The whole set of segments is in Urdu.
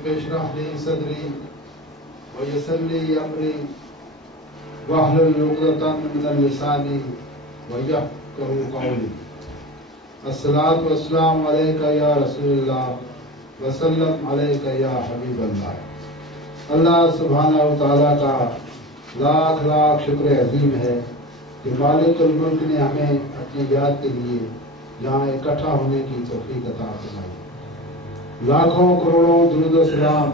رب اشرح لي صدري ويسر لي امري واحلل عقدة من اللسان ويفقهوا قولي. الصلاة والسلام عليك يا رسول الله وسلم عليك یا حبیب اللہ. اللہ سبحانہ و تعالیٰ کا لاکھ لاکھ شکر عظیم ہے کہ مالک الملک نے ہمیں اپنی یاد کے لیے یہاں اکٹھا ہونے کی توفیق عطا فرمائی. لاکھوں کروڑوں درود و سلام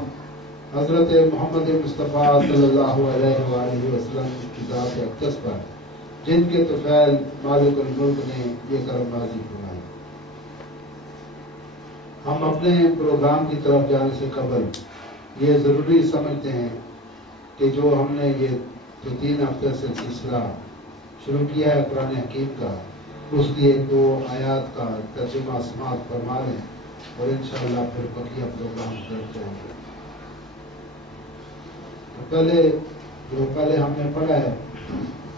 حضرت محمد مصطفیٰ صلی اللہ علیہ وآلہ وسلم کی ذات اقدس پر جن کے طفیل مالک الملک نے یہ کرم بازی فرمائی. ہم اپنے پروگرام کی طرف جانے سے قبل یہ ضروری سمجھتے ہیں کہ جو ہم نے یہ 3 ہفتے سے سلسلہ شروع کیا ہے قرآن حکیم کا، اس کی 1-2 آیات کا ترجمہ سماعت فرما لیں اور انشاءاللہ پھر بقیہ پروگرام کرتے ہیں. پہلے ہم نے پڑھا ہے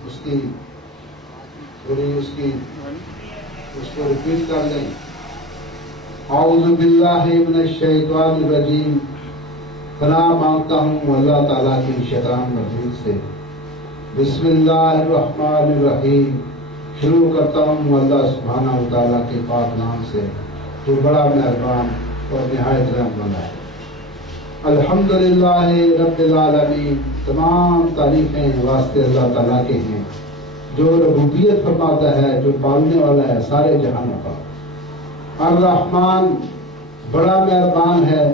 اس کی تھوڑی اس کو ریپیٹ کر لیں. اعوذ باللہ من الشیطان الرجیم. پناہ مانگتا ہوں اللہ تعالیٰ کی شیطان مردود سے. بسم اللہ الرحمن الرحیم. شروع کرتا ہوں اللہ سبحانہ و تعالیٰ کے پاک نام سے جو بڑا مہربان اور نہایت رحم والا ہے. الحمدللہ رب العالمین. تمام تعریفیں واسطے اللہ تعالیٰ کے ہیں جو ربوبیت فرماتا ہے، جو پالنے والا ہے سارے جہانوں کا. الرحمن بڑا مہربان ہے،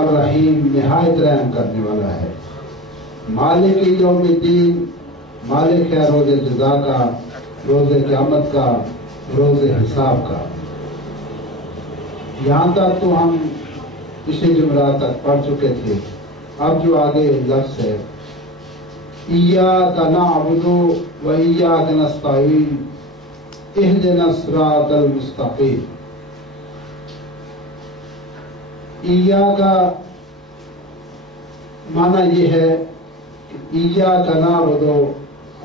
الرحیم نہایت رحم کرنے والا ہے. مالک یوم الدین مالک ہے روز جزا کا، روز قیامت کا، روز حساب کا. یہاں تک تو ہم پچھلے جمعرات تک پڑھ چکے تھے. اب جو آگے لفظ ہے ایاک نعبد و ایاک نستعین اہدنا الصراط المستقیم. ایاک کا معنی یہ ہے کہ ایاک نعبد،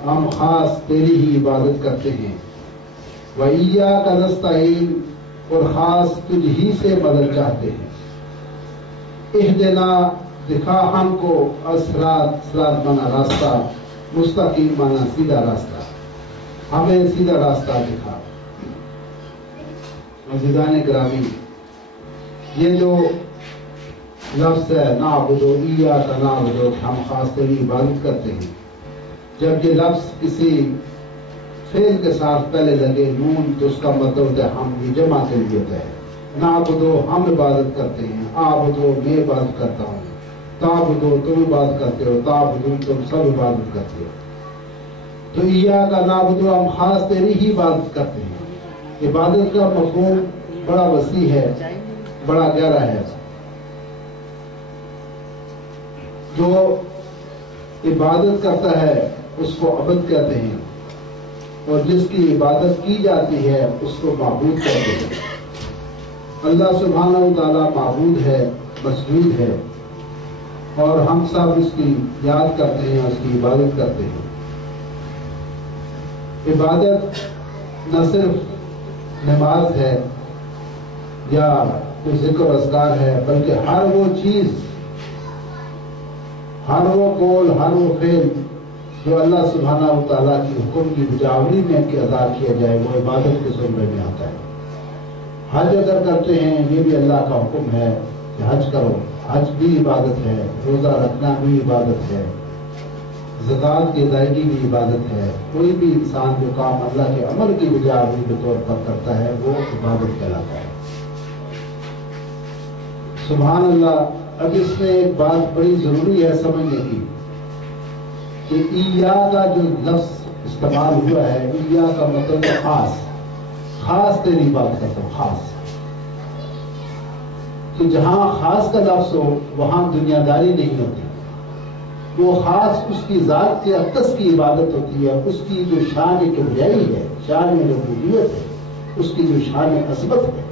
ہم خاص تیری ہی عبادت کرتے ہیں. و ایاک نستعین، اور خاص تجھ ہی سے مدد چاہتے ہیں. اہدنا، دکھا ہم کو، الصراط، صراط مانا راستہ، مستقیم مانا سیدھا راستہ، ہمیں سیدھا راستہ دکھا. عزیزان گرامی، یہ جو لفظ ہے نعبد ایاک نعبد، ہم خاص تیری عبادت کرتے ہیں، جب یہ لفظ کسی فعل کے ساتھ پہلے لگے نون تو اس کا مطلب ہے ہم، یہ جمع کے لیے ہوتا ہے. نعبدو ہم عبادت کرتے ہیں، عابدو میں عبادت کرتا ہوں، تعبدو تم عبادت کرتے ہو، تعبدون تم سب عبادت کرتے ہو. تو ایاک نعبدو ہم خاص تیری ہی عبادت کرتے ہیں. عبادت کا مفہوم بڑا وسیع ہے، بڑا گہرا ہے. جو عبادت کرتا ہے اس کو عبد کہتے ہیں، اور جس کی عبادت کی جاتی ہے اس کو معبود کہتے ہیں. اللہ سبحانہ و تعالیٰ معبود ہے، مسجود ہے، اور ہم سب اس کی یاد کرتے ہیں، اس کی عبادت کرتے ہیں. عبادت نہ صرف نماز ہے یا کوئی ذکر و اذکار ہے، بلکہ ہر وہ چیز، ہر وہ قول، ہر وہ فعل جو اللہ سبحانہ و تعالیٰ کی حکم کی بجاوری میں کہ ادا کیا جائے وہ عبادت کے زمرے میں آتا ہے. حج اگر کرتے ہیں یہ بھی اللہ کا حکم ہے کہ حج کرو، حج بھی عبادت ہے. روزہ رکھنا بھی عبادت ہے، زکوٰۃ کی ادائیگی بھی عبادت ہے. کوئی بھی انسان جو کام اللہ کے امر کی بجاوری کے طور پر کرتا ہے وہ عبادت کہلاتا ہے. سبحان اللہ. اب اس میں ایک بات بڑی ضروری ہے سمجھنے کی کہ ایاک کا جو لفظ استعمال ہوا ہے، ایاک کا مطلب ہے خاص، خاص تیری بات کرتا ہوں، خاص. تو جہاں خاص کا لفظ ہو وہاں دنیا داری نہیں ہوتی. وہ خاص اس کی ذات کے اقدس کی عبادت ہوتی ہے. اس کی جو شان کبریائی ہے، شان ربوبیت ہے، اس کی جو شان عظمت ہے،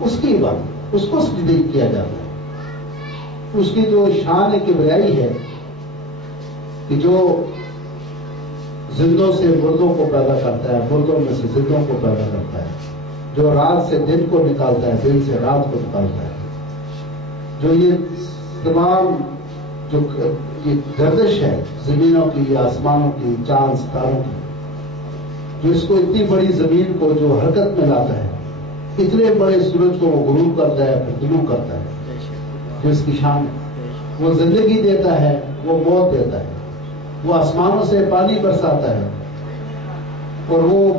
اس کی عبادت، اس کو سجدہ کیا جاتا ہے. اس کی جو شان کبریائی ہے کہ جو زندوں سے مردوں کو پیدا کرتا ہے، مردوں میں سے زندوں کو پیدا کرتا ہے، جو رات سے دن کو نکالتا ہے، دن سے رات کو نکالتا ہے. جو یہ تمام جو یہ گردش ہے زمینوں کی، آسمانوں کی، چاند ستاروں کی، جو اس کو اتنی بڑی زمین کو جو حرکت میں لاتا ہے، اتنے بڑے سورج کو وہ غروب کرتا ہے، پھر طلوع کرتا ہے، جو اس کی شان ہے۔ وہ زندگی دیتا ہے، وہ موت دیتا ہے، وہ آسمانوں سے پانی برساتا ہے، اور وہ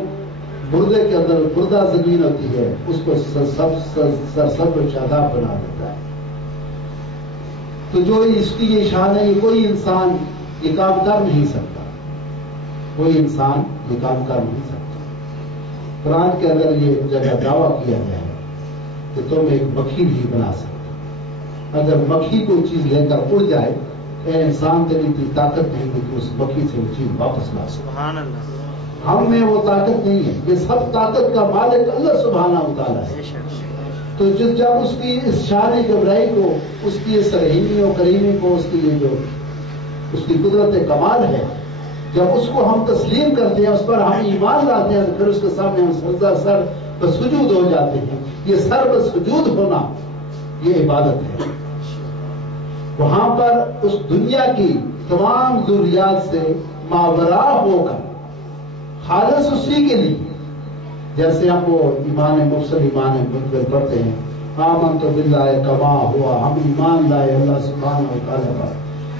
مردے کے اندر مردہ زمین ہوتی ہے اس کو سرسبز و شاداب بنا دیتا ہے۔ تو جو اس کی یہ شان ہے، یہ کوئی انسان یہ کام کر نہیں سکتا، کوئی انسان یہ کام کر نہیں سکتا۔ قرآن کے اندر یہ جگہ دعویٰ کیا گیا ہے کہ تم ایک مکھی نہیں بنا سکتے۔ اگر مکھی کوئی چیز لے کر اڑ جائے، اے انسان تیری اتنی طاقت نہیں کہ اس مکھی سے وہ چیز واپس لا سکے۔ سبحان اللہ۔ ہم میں وہ طاقت نہیں ہے، یہ سب طاقت کا مالک اللہ سبحانہ و تعالیٰ ہے۔ تو جب اس کی اس شان جبرائی کو، اس کی اس رحیمی و کریمی کو، اس کی یہ جو اس کی قدرت کمال ہے، جب اس کو ہم تسلیم کرتے ہیں، اس پر ہم ایمان لاتے ہیں، تو پھر اس کے سامنے ہم سجدہ سر بسجود ہو جاتے ہیں۔ یہ سر بسجود ہونا یہ عبادت ہے۔ وہاں پر اس دنیا کی تمام ضروریات سے ماورا ہو کر خالص اسی کے لیے، جیسے ہم وہ ایمان مفصل ایمان منکر پڑھتے ہیں، آمنت باللہ کما ہوا، ہم ایمان لائے اللہ سبحانہ و تعالیٰ پر،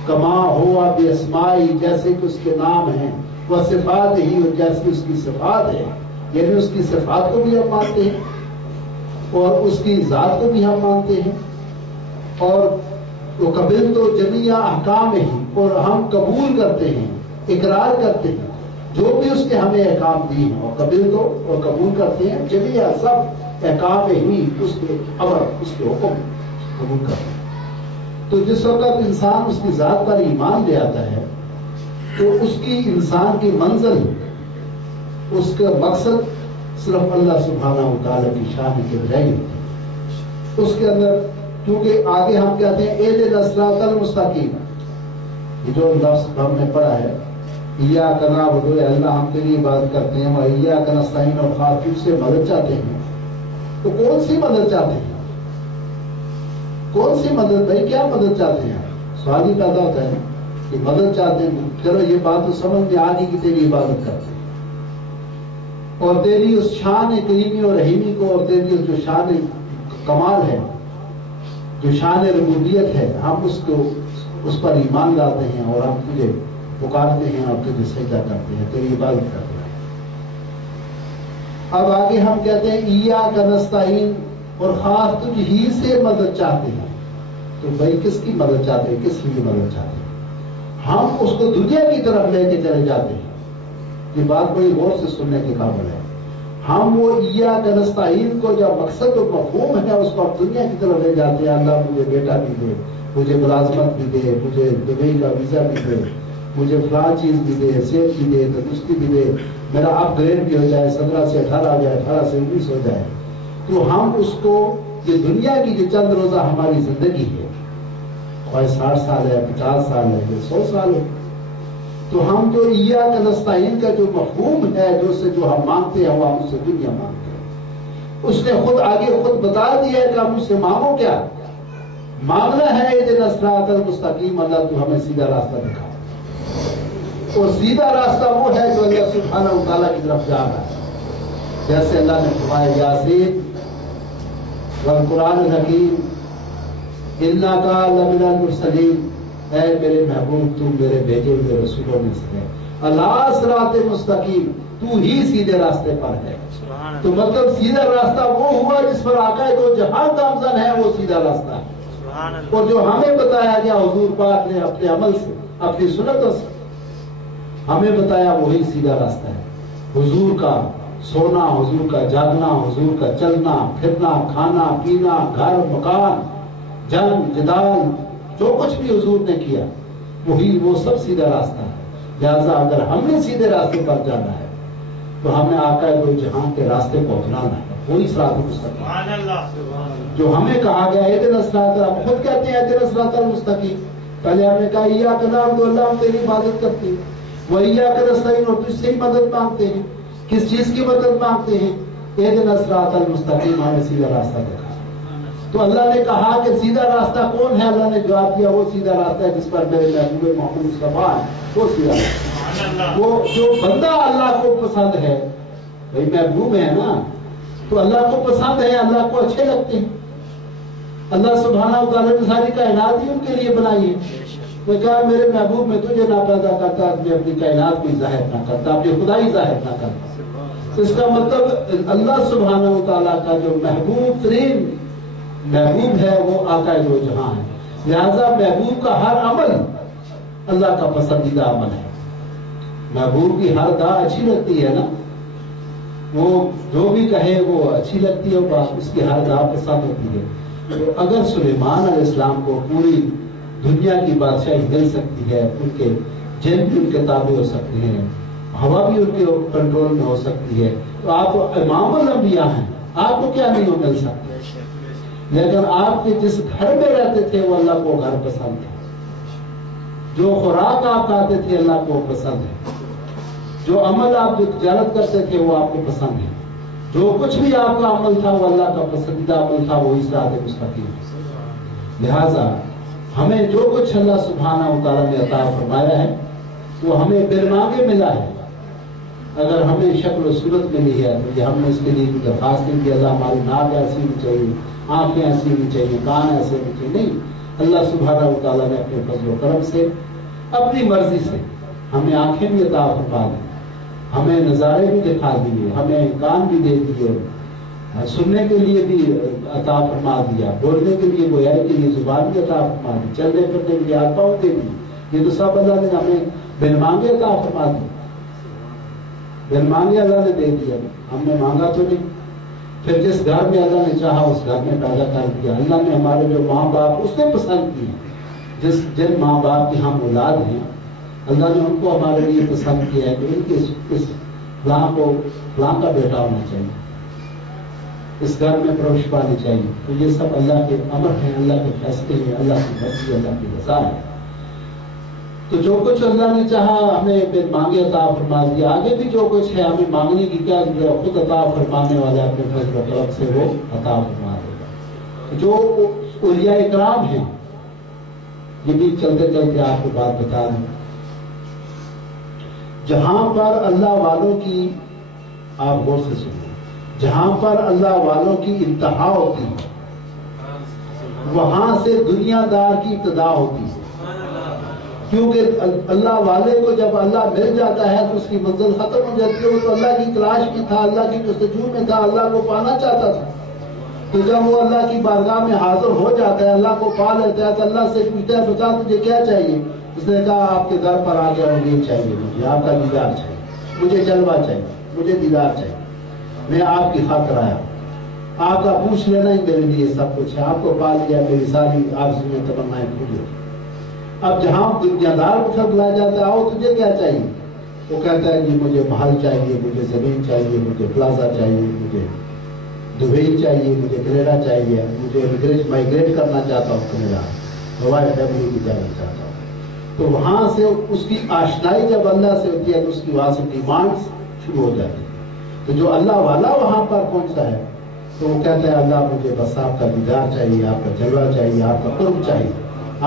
کما ہوا باسمائی، جیسے کہ اس کے نام ہیں، وہ صفات ہی، اور جیسے اس کی صفات ہے، یعنی اس کی صفات کو بھی ہم مانتے ہیں اور اس کی ذات کو بھی ہم مانتے ہیں، اور وہ قبل تو جمیع احکام ہی، اور ہم قبول کرتے ہیں، اقرار کرتے ہیں جو بھی اس کے ہمیں احکام دی ہیں، اور قبل تو اور قبول کرتے ہیں جمیع سب احکام ہی، اس کے امر، اس کے حکم قبول کرتے ہیں۔ تو جس وقت انسان اس کی ذات پر ایمان لے آتا ہے تو اس کی انسان کی منزل، اس کا مقصد صرف اللہ سبحانہ و تعالیٰ کی شان کی بجائی ہوتی ہے۔ اس کے اندر کیونکہ آگے ہم کہتے ہیں اہدنا الصراط المستقیم، یہ جو لفظ ہم نے پڑھا ہے، ایاک نعبد، اللہ ہم تیری عبادت کرتے ہیں، وایاک نستعین، اور خاص تجھ سے مدد چاہتے ہیں۔ تو کون سی مدد چاہتے ہیں؟ کون سی مدد بھائی؟ کیا مدد چاہتے ہیں؟ سوال ہی پیدا ہوتا ہے کہ مدد چاہتے ہیں، چلو یہ بات تو سمجھ میں آ گئی کہ تیری عبادت کرتے ہیں، اور تیری اس شان کریمی اور رحیمی کو، اور تیری جو شان کمال ہے، جو شان ربوبیت ہے، ہم اس کو اس پر ایمان لاتے ہیں، اور ہم تجھے پکارتے ہیں اور تجھے سجدہ کرتے ہیں، تیری عبادت کرتے ہیں۔ اب آگے ہم کہتے ہیں ایاک نستعین، اور خاص تجھ ہی سے مدد چاہتے ہیں۔ تو بھائی کس کی مدد چاہتے ہیں؟ کس لیے مدد چاہتے ہیں؟ ہم اس کو دنیا کی طرف لے کے چلے جاتے ہیں۔ یہ بات بڑی غور سے سننے کے قابل ہے۔ ہم وہ ایاک نستعین کو جو مقصد و مفہوم ہے اس کو آپ دنیا کی طرف لے جاتے ہیں۔ اللہ مجھے بیٹا بھی دے، مجھے ملازمت بھی دے، مجھے دبئی کا ویزا بھی دے، مجھے فلاں چیز بھی دے، صحت بھی دے، تندرستی بھی دے، میرا اپ گریڈ بھی ہو جائے، 17 سے 18 آ جائے، 18 سے 19 ہو جائے۔ تو ہم اس کو، یہ دنیا کی جو چند روزہ ہماری زندگی ہے، خواہ 60 سال ہے، 50 سال ہے، 100 سال ہے، تو ہم جو ایاک نستعین کا جو مفہوم ہے، جو ہم مانگتے ہیں، وہ ہم اس سے دنیا مانگتے ہیں۔ اس نے خود آگے خود بتا دیا ہے کہ ہم اس سے مانگو کیا؟ مانگنا ہے اہدنا الصراط المستقیم، اللہ تو ہمیں سیدھا راستہ دکھا، اور سیدھا راستہ وہ ہے جو اللہ سبحانہ و تعالیٰ کی طرف جا رہا ہے۔ جیسے اللہ نے فرمایا یاسین والقرآن الحکیم انک لمن المرسلین، اے میرے محبوب تو میرے بھیجے ہوئے رسولوں میں سے ہے، اللہ صراط مستقیم، تو ہی سیدھے راستے پر ہے۔ تو مطلب سیدھا راستہ وہ ہوا جس پر آقا دو جہاں گامزن ہے، وہ سیدھا راستہ ہے، اور جو ہمیں بتایا گیا حضور پاک نے اپنے عمل سے، اپنی سنتوں سے ہمیں بتایا، وہی سیدھا راستہ ہے۔ حضور کا سونا، حضور کا جاگنا، حضور کا چلنا پھرنا، کھانا پینا، گھر مکان، جنگ جدال، جو کچھ بھی حضور نے کیا وہی، وہ سب سیدھا راستہ ہے۔ لہذا اگر ہم نے سیدھے راستے پر جانا ہے تو ہمیں آقا دو جہاں کے راستے کو اپنانا ہے، وہی صراط المستقیم جو ہمیں کہا گیا ہے۔ اہدنا الصراط، ہم خود کہتے ہیں اہدنا الصراط المستقیم، پہلے ہم نے کہا ایاک نعبد، اللہ ہم تیری عبادت کرتے ہیں، وایاک نستعین، اور تجھ سے ہی مدد مانگتے ہیں۔ کس چیز کی مدد مانگتے ہیں؟ اہدنا الصراط المستقیم، ہمیں سیدھا راستہ دکھا۔ تو اللہ نے کہا کہ سیدھا راستہ کون ہے؟ اللہ نے جواب دیا وہ سیدھا راستہ ہے جس پر میرے محبوب محمد مصطفیٰ ہے، وہ سیدھا راستہ۔ وہ جو بندہ اللہ کو پسند ہے، بھائی محبوب ہے نا، تو اللہ کو پسند ہے، اللہ کو اچھے لگتے ہیں۔ اللہ سبحانہ و تعالیٰ نے ساری کائنات ہی ان کے لیے بنائی ہے۔ تو کہا میرے محبوب میں تجھے نہ پیدا کرتا، میں اپنی کائنات کو ظاہر نہ کرتا، اپنی خدائی ظاہر نہ کرتا۔ تو اس کا مطلب اللہ سبحانہ و تعالیٰ کا جو محبوب ترین محبوب ہے وہ آقا دو جہاں ہے، لہذا محبوب کا ہر عمل اللہ کا پسندیدہ عمل ہے۔ محبوب کی ہر دعا اچھی لگتی ہے نا، وہ جو بھی کہے وہ اچھی لگتی ہے، بات اس کی ہر دعا پسند ہوتی ہے۔ تو اگر سلیمان علیہ السلام کو پوری دنیا کی بادشاہی مل سکتی ہے، ان کے جن بھی ان کے تابع ہو سکتے ہیں، ہوا بھی ان کے کنٹرول میں ہو سکتی ہے، تو آپ امام الانبیاء ہیں، آپ کو کیا نہیں مل سکتا؟ لیکن آپ کے جس گھر میں رہتے تھے وہ اللہ کو گھر پسند تھا، جو خوراک آپ کھاتے تھے اللہ کو پسند ہے، جو عمل آپ جو تجارت کرتے تھے وہ آپ کو پسند ہے، جو کچھ بھی آپ کا عمل تھا وہ اللہ کا پسندیدہ عمل تھا، وہی صراط مستقیم۔ لہذا ہمیں جو کچھ اللہ سبحانہ و تعالیٰ نے عطا فرمایا ہے وہ ہمیں بن مانگے ملا ہے۔ اگر ہمیں شکل و صورت ملی ہے تو یہ ہم نے اس کے لیے درخواست نہیں کی اللہ ہماری ناک ایسی بھی چاہیے، آنکھیں ایسی بھی چاہیے، کان ایسے بھی چاہیے، نہیں، اللہ سبحانہ و تعالیٰ نے اپنے فضل و کرم سے اپنی مرضی سے ہمیں آنکھیں بھی عطا فرما دی، ہمیں نظارے بھی دکھا دیے، ہمیں کان بھی دے دیے، سننے کے لیے بھی عطا فرما دیا، بولنے کے لیے گویائی کے لیے زبان بھی عطا فرما دی، چلنے پھرنے کے لیے ہاتھ پاؤں دے دی، یہ تو سب اللہ نے ہمیں بن مانگے عطا فرما دی، بن مانگے اللہ نے دے دیا، ہم نے مانگا تو نہیں۔ پھر جس گھر میں اللہ نے چاہا اس گھر میں پیدا کر دیا۔ اللہ نے ہمارے جو ماں باپ اس نے پسند کیے، جن ماں باپ کی ہم اولاد ہیں، اللہ نے ان کو ہمارے لیے پسند کیا ہے کہ ان کے اس فلاں کو فلاں کا بیٹا ہونا چاہیے، اس گھر میں پرورش پانی چاہیے۔ تو یہ سب اللہ کے امر ہیں، اللہ کے فیصلے ہیں، اللہ کی مرضی، اللہ کی رضا ہے۔ تو جو کچھ اللہ نے چاہا ہمیں بن مانگے عطا فرما دیا، آگے بھی جو کچھ ہے ہمیں مانگنے کی کیا ضرورت، خود عطا فرمانے والا اپنے فضل و کرم سے وہ عطا فرما دے گا۔ جو اولیاء اکرام ہیں، یہ بھی چلتے چلتے آپ کو بات بتا دوں، جہاں پر اللہ والوں کی، آپ غور سے سنیں، جہاں پر اللہ والوں کی انتہا ہوتی ہے وہاں سے دنیا دار کی ابتدا ہوتی ہے، کیونکہ اللہ والے کو جب اللہ مل جاتا ہے تو اس کی منزل ختم ہو جاتی ہے۔ وہ تو اللہ کی تلاش میں تھا، اللہ کی جستجو میں تھا، اللہ کو پانا چاہتا تھا، تو جب وہ اللہ کی بارگاہ میں حاضر ہو جاتا ہے، اللہ کو پا لیتا ہے، تو اللہ سے پوچھتا ہے بتا تجھے کیا چاہیے؟ اس نے کہا آپ کے در پر آ گیا ہوں، یہ چاہیے مجھے، آپ کا دیدار چاہیے، مجھے جلوہ چاہیے، مجھے دیدار چاہیے، میں آپ کی خاطر آیا ہوں، آپ کا پوچھ لینا ہی میرے لیے سب کچھ ہے، آپ کو پا لیا، میری ساری آرزوئیں تمنائیں پوری ہو۔ اب جہاں دنیا دار کو بلایا جاتا ہے آؤ تجھے کیا چاہیے، وہ کہتا ہے جی مجھے محل چاہیے، مجھے زمین چاہیے، مجھے پلازا چاہیے، مجھے دبئی چاہیے، مجھے کینیڈا چاہیے، مجھے مائگریٹ کرنا چاہتا ہوں کینیڈا، ہوائی فیملی کی جانا چاہتا ہوں۔ تو وہاں سے اس کی آشنائی جب اللہ سے ہوتی ہے تو اس کی وہاں سے ڈیمانڈ شروع ہو جاتی ہے۔ تو جو اللہ والا وہاں پر پہنچتا ہے تو وہ کہتا ہے اللہ مجھے بس آپ کا دیدار چاہیے، آپ کا جلوہ چاہیے، آپ کا قرب چاہیے،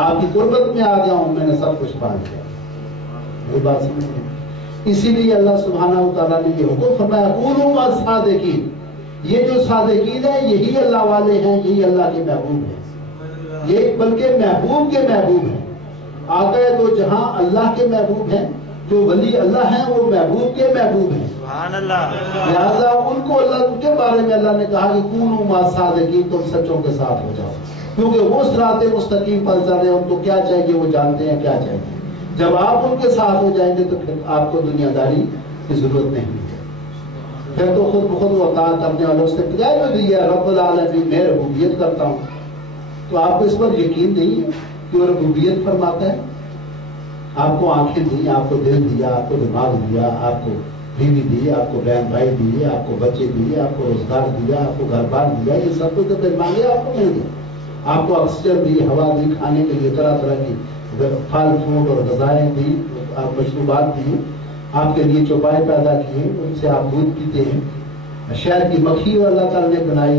آپ کی قربت میں آ گیا ہوں، میں نے سب کچھ پا لیا۔ میری بات سمجھ، اسی لیے اللہ سبحانہ و تعالیٰ نے یہ حکم فرمایا کونوا مع الصادقین، یہ جو صادقین ہیں یہی اللہ والے ہیں، یہی اللہ کے محبوب ہیں، یہ بلکہ محبوب کے محبوب ہیں۔ آقا دو جہاں اللہ کے محبوب ہیں، جو ولی اللہ ہیں وہ محبوب کے محبوب ہیں، سبحان اللہ۔ لہذا ان کو اللہ کے بارے میں اللہ نے کہا کہ کونوا مع الصادقین، تم سچوں کے ساتھ ہو جاؤ، کیونکہ وہ صراط مستقیم پر چل رہے ہیں، ان کو کیا چاہیے وہ جانتے ہیں کیا چاہیے۔ جب آپ ان کے ساتھ ہو جائیں گے تو پھر آپ کو دنیا داری کی ضرورت نہیں ہے، پھر تو خود بخود وہ عطا کرنے والا، اس نے ابتدا جو دیا رب العالمین میں ربوبیت کرتا ہوں، تو آپ کو اس پر یقین نہیں ہے کہ وہ ربوبیت فرماتا ہے؟ آپ کو آنکھیں دی، آپ کو دل دیا، آپ کو دماغ دیا، آپ کو بیوی دی، آپ کو بہن بھائی دیے، آپ کو بچے دیے، آپ کو روزگار دیا، آپ کو گھر بار دیا، یہ سب کچھ تو دل مانگے آپ کو مل گیا۔ آپ کو آکسیجن دی، ہوا دی، کھانے کے لیے طرح طرح کی پھل فروٹ اور غذائیں دی، آپ مشروبات دی، آپ کے لیے چوپائے پیدا کیے، ان سے آپ دودھ پیتے ہیں، شہر کی مکھی اللہ تعالیٰ نے بنائی،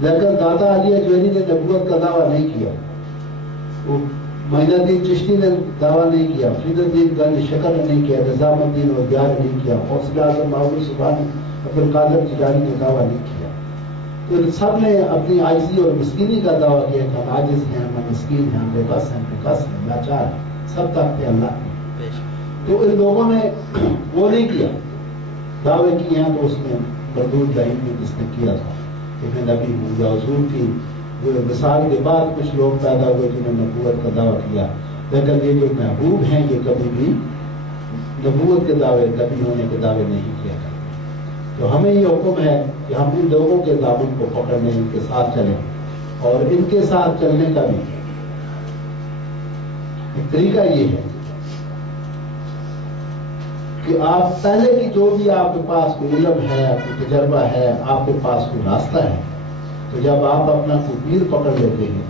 لیکن دادا علی اجمیری نے نبوت کا دعویٰ نہیں کیا، وہ معین الدین چشتی نے دعویٰ نہیں کیا، فرید الدین گنج شکر نے نہیں کیا، نظام الدین اولیاء نے نہیں کیا، حوصلہ اعظم محمود سبحانی عبدالقادر جیلانی نے دعویٰ نہیں کیا۔ تو ان سب نے اپنی عاجزی اور مسکینی کا دعویٰ کیا کہ ہم عاجز ہیں، ہم مسکین ہیں، ہم بے بس ہیں، بےکس ہیں، لاچار ہیں، سب طاقتیں اللہ کی۔ تو ان لوگوں نے وہ نہیں کیا، دعوے کیے ہیں تو اس میں مردود دہیم نے جس نے کیا تھا کہ میں نبی ہوں یا حضور کی مثال کے بعد کچھ لوگ پیدا ہوئے جنہوں نے نبوت کا دعویٰ کیا، لیکن یہ جو محبوب ہیں یہ کبھی بھی نبوت کے دعوے، نبی ہونے کے دعوے نہیں کیا کرتے۔ تو ہمیں یہ حکم ہے کہ ہم ان لوگوں کے دامن کو پکڑ لیں، ان کے ساتھ چلیں، اور ان کے ساتھ چلنے کا بھی ایک طریقہ یہ ہے کہ آپ پہلے کی جو بھی آپ کے پاس کوئی علم ہے، کوئی تجربہ ہے، آپ کے پاس کوئی راستہ ہے، تو جب آپ اپنا کوئی پیر پکڑ لیتے ہیں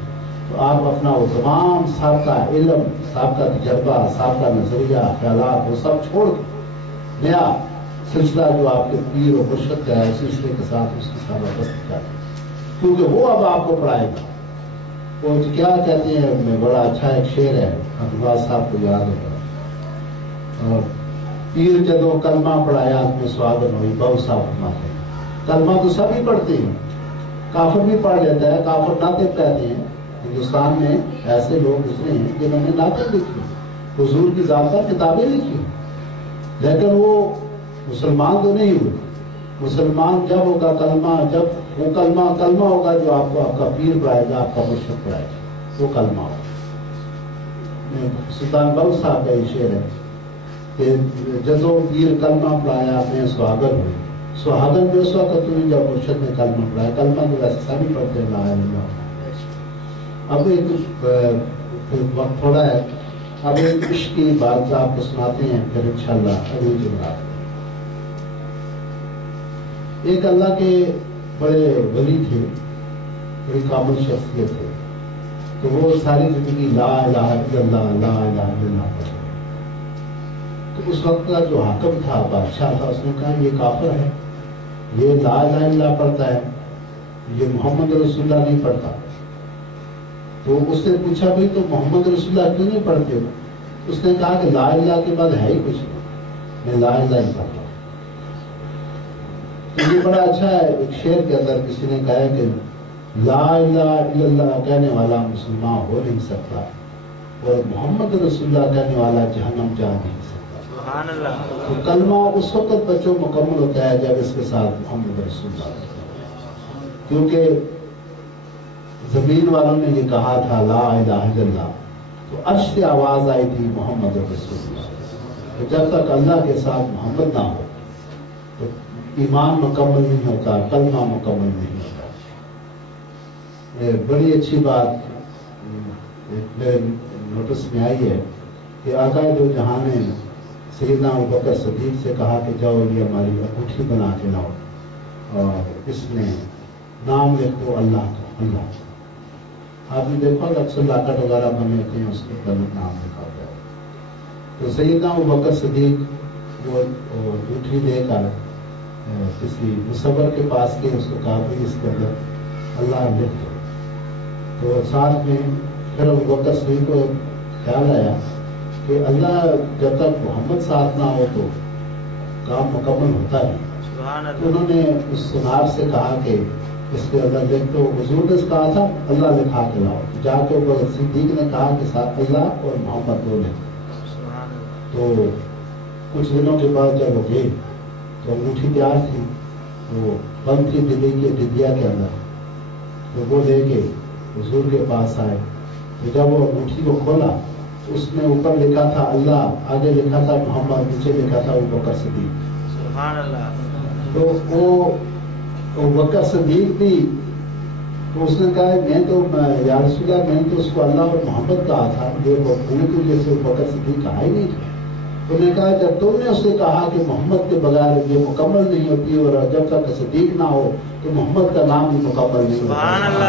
تو آپ اپنا وہ تمام سابقہ علم، سابقہ تجربہ، سابقہ نظریہ، خیالات وہ سب چھوڑ کے نیا سلسلہ جو آپ کے پیر اور مرشد کا ہے سلسلے کے ساتھ اس کی سابقہ کریں، کیونکہ وہ اب آپ کو پڑھائے گا۔ وہ کیا کہتے ہیں، میں بڑا اچھا ایک شعر ہے، عبداللہ صاحب کو یاد ہوگا، اور پیر جدو کلمہ پڑھایا میں سواگن ہوئی بہو صاحب فرماتے ہیں۔ کلمہ تو سبھی پڑھتے ہیں، کافر بھی پڑھ لیتا ہے، کافر ناطق کہتے ہیں۔ ہندوستان میں ایسے لوگ گزرے ہیں جنہوں نے ناطق لکھی، حضور کی ذات پر کتابیں لکھی، لیکن وہ مسلمان تو نہیں ہوئے۔ مسلمان جب ہوگا کلمہ، جب وہ کلمہ ہوگا جو آپ کو آپ کا پیر پڑھائے گا، آپ کا مرشد پڑھائے گا، وہ کلمہ ہوگا۔ سلطان بہو صاحب کا یہ شعر ہے کہ جدو پیر کلمہ پڑھایا میں سہاگن ہوئی۔ سہاگن میں اس وقت ہوئی جب مرشد نے کلمہ پڑھایا۔ کلمہ تو ویسے سبھی پڑھتے ہیں، لا الہ الا اللہ۔ اب ایک وقت تھوڑا ہے، اب ایک عشق کی بات آپ کو سناتے ہیں، پھر انشاءاللہ اگلی جمعرات۔ ایک اللہ کے بڑے ولی تھے، بڑی کامل شخصیت تھے، تو وہ ساری زندگی لا الہ الا اللہ، لا الہ الا اللہ پڑھتے۔ تو اس وقت کا جو حاکم تھا، بادشاہ تھا، اس نے کہا یہ کافر ہے، یہ لا الہ الا اللہ پڑھتا ہے، یہ محمد رسول اللہ نہیں پڑھتا۔ تو اس نے پوچھا بھائی تو محمد رسول اللہ کیوں نہیں پڑھتے ہو؟ اس نے کہا کہ لا الہ کے بعد ہے ہی کچھ نہیں، میں لا الہ نہیں پڑھتا۔ تو یہ بڑا اچھا ہے، ایک شعر کے اندر کسی نے کہا ہے کہ لا الہ الا اللہ کہنے والا مسلمان ہو نہیں سکتا، اور محمد رسول اللہ کہنے والا جہنم جا نہیں سکتا۔ سبحان اللہ۔ تو کلمہ اس وقت بچوں مکمل ہوتا ہے جب اس کے ساتھ محمد رسول اللہ، کیونکہ زمین والوں نے یہ کہا تھا لا الہ الا اللہ، تو عرش سے آواز آئی تھی محمد رسول اللہ۔ تو جب تک اللہ کے ساتھ محمد نہ ہو تو ایمان مکمل نہیں ہوتا، کلمہ مکمل نہیں ہوتا۔ بڑی اچھی بات میرے نوٹس میں آئی ہے کہ آقا دو جہاں نے سیدنا ابوبکر صدیق سے کہا کہ جاؤ یہ ہماری انگوٹھی بنا کے لاؤ، اور اس میں نام لکھ دو اللہ کا، اللہ کا۔ آپ نے دیکھا اکثر لاکٹ وغیرہ بنے ہوتے ہیں، اس کے اوپر نام لکھا ہوتا ہے۔ تو سیدنا ابوبکر صدیق وہ انگوٹھی دے کر کسی مصور کے پاس کے اس کو کہا کہ اس کے اندر اللہ لکھ دو۔ تو ساتھ میں پھر ابوبکر صدیق کو خیال آیا کہ اللہ جب تک محمد ساتھ نہ ہو تو کام مکمل ہوتا نہیں۔ تو انہوں نے اس سنار سے کہا کہ اس کے اندر لکھ دو۔ حضور نے کہا تھا اللہ لکھا کے لاؤ، جا کے ابوبکر صدیق نے کہا کہ ساتھ اللہ اور محمد دو لکھ دو۔ تو کچھ دنوں کے بعد جب وہ گئے تو انگوٹھی تیار تھی، وہ بند تھی دلی کے ڈڈیا کے اندر، تو وہ لے کے حضور کے پاس آئے۔ تو جب وہ انگوٹھی کو کھولا تو اس میں اوپر لکھا تھا اللہ، آگے لکھا تھا محمد، نیچے لکھا تھا ابوبکر صدیق۔ سبحان اللہ۔ تو وہ ابوبکر صدیق بھی تو اس نے کہا میں تو یا رسول اللہ میں نے تو اس کو اللہ اور محمد کہا تھا، میں نے تو جیسے ابوبکر صدیق کہا ہی نہیں تھا۔ انہوں نے کہا جب تم نے اس سے کہا کہ محمد کے بغیر یہ مکمل نہیں ہوتی، اور جب تک صدیق نہ ہو تو محمد کا نام بھی مکمل نہیں ہوتا۔ سبحان اللہ۔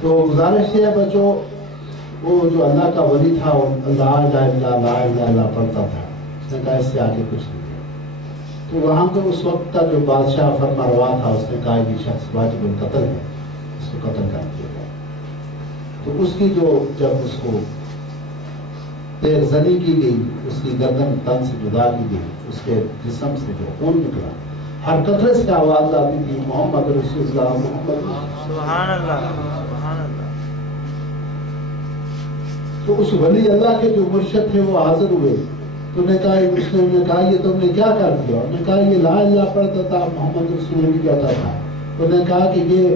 تو گزارش ہے بچوں، وہ جو اللہ کا ولی تھا وہ لا الہ الا اللہ لا الہ الا اللہ پڑھتا تھا، اس نے کہا اس سے آگے کچھ نہیں ہے۔ تو وہاں کا اس وقت کا جو بادشاہ فرما روا تھا اس نے کہا یہ شخص واجب القتل ہے، اس کو قتل کر دیا جائے۔ تو اس کی جو جب اس کو تیر زنی کی گئی، اس کی گردن تن سے جدا کی گئی، اس کے جسم سے جو خون نکلا، ہر قطرے سے آواز آتی تھی محمد رسول اللہ، محمد سبحان اللہ سبحان اللہ۔ تو اس ولی اللہ کے جو مرشد تھے وہ حاضر ہوئے، تو نے کہا اس نے کہا یہ تم نے کیا کر دیا؟ انہوں نے کہا یہ لا الہ پڑھتا تھا، محمد رسول اللہ کہتا تھا۔ انہوں نے کہا کہ یہ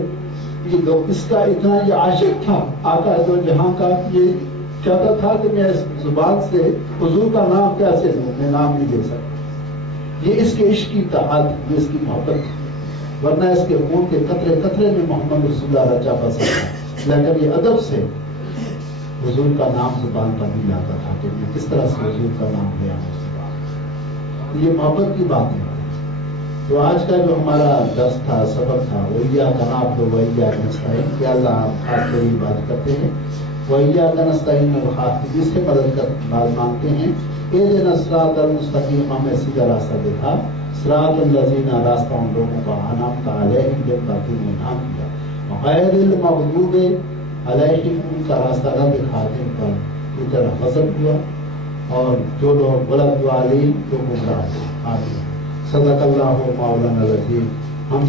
اس کا اتنا یہ عاشق تھا آقا دو جہاں کا، یہ چاہتا تھا کہ میں اس زبان سے حضور کا نام کیسے لوں، میں نام نہیں دے سکتا۔ یہ اس کے عشق کی اطاعت، یہ اس کی محبت تھی، ورنہ اس کے خون کے قطرے قطرے میں محمد رسول اللہ رچا بسا تھا، لیکن یہ ادب سے حضور کا نام زبان پر نہیں لاتا تھا کہ میں کس طرح سے حضور کا نام لیا ہوں۔ یہ محبت کی بات ہے۔ تو آج کا جو ہمارا درس تھا، سبق تھا، وَإِيَّاكَ نَعْبُدُ وَإِيَّاكَ نَسْتَعِينُ، کہ اللہ آپ خاص طور بات کرتے ہیں، وَإِيَّاكَ نَسْتَعِينُ اور خاص جس سے مدد مانگتے ہیں، اهْدِنَا الصِّرَاطَ الْمُسْتَقِيمَ، ہمیں سیدھا راستہ دکھا، صراط الذین، راستہ ان لوگوں کا انعمت علیہم، جن کا تو نے انعام کیا، غیر المغضوب علیہم، ان کا راستہ نہ دکھا جن پر کی طرح غضب ہوا، اور جو لوگ غلط والین جو گمراہ ہیں۔ آمین۔ صدق اللہ مولانا العظیم۔ ہم